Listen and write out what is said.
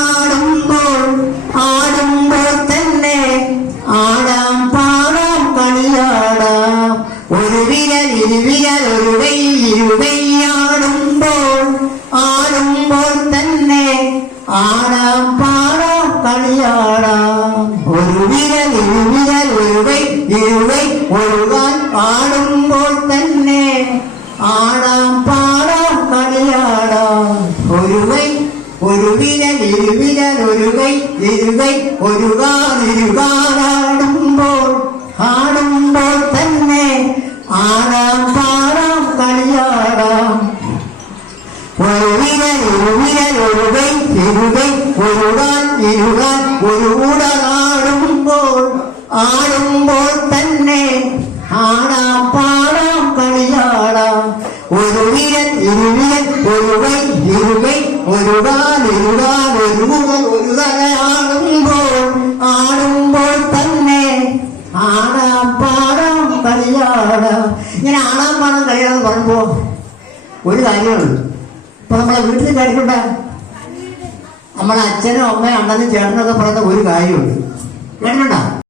ആടുമ്പോൾ ആടുമ്പോൾ തന്നെ ആടാം പാടാം കളിയാടാം ഒരു വിരൽ ഇരുവിരൽ ഒരു കൈ ഇരുകൈ ആടുമ്പോൾ ആടുമ്പോൾ തന്നെ ആടാം പാടാം കളിയാടാം ഒരു വിരൽ ഇരുവിരൽ ഒരു കൈ ഇരുകൈ ഒഴുകാൻ ആടുമ്പോൾ തന്നെ ആടാം ഒരു വിരൽ ഇരുവിരൽ ഒരു കൈ ഇരുകൈ ഒരു ആടുമ്പോൾ തന്നെ ആടാം പാടാം കളിയാടാം. ഒരു വിരൽ ഇരുവിരൽ ഒരു കൈ ഇരുകൈ ഒരു കാൽ ഒരു ഉടലാടുമ്പോൾ ആടുമ്പോൾ തന്നെ ആടാം പാടാം കളിയാടാം. ഒരു വിരൽ ഇരുവിരൽ ഒരു കൈ ഇരുകൈ ഒരു ആടാം പാടാം കളിയാടാം ഇങ്ങനെ ആടാം പാടാം കളിയാടാന്ന് പറയുമ്പോ ഒരു കാര്യമുള്ളൂ ഇപ്പൊ നമ്മളെ വീട്ടിൽ കാര്യമുണ്ട? നമ്മളെ അച്ഛനും അമ്മയും അണ്ണനും ചേട്ടനൊക്കെ പറയുന്ന ഒരു കാര്യമുണ്ട്. കേട്ടിട്ടുണ്ടോ?